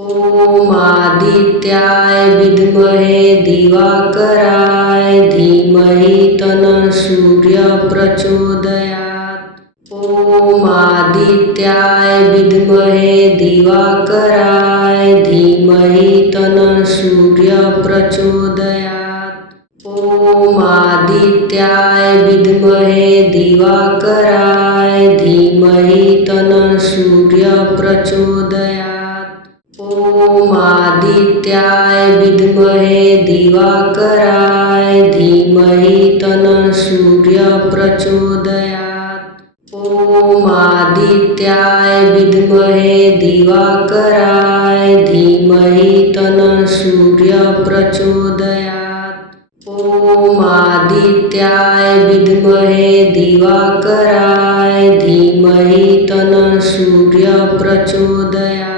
ॐ आदित्याय विद्महे दिवाकराय धीमहि तन्नः सूर्यः प्रचोदयात्। ॐ आदित्याय विद्महे दिवाकराय धीमहि तन्नः सूर्यः प्रचोदयात्। ॐ आदित्याय विद्महे दिवाकराय धीमहि तन्नः सूर्यः प्रचोदयात्। ॐ आदित्याय विद्महे दिवाकराय धीमहि तन्नः सूर्यः प्रचोदयात्। ॐ आदित्याय विद्महे दिवाकराय धीमहि तन्नः सूर्यः प्रचोदयात्। ॐ आदित्याय विद्महे दिवाकराय धीमहि तन्नः सूर्यः प्रचोदयात्।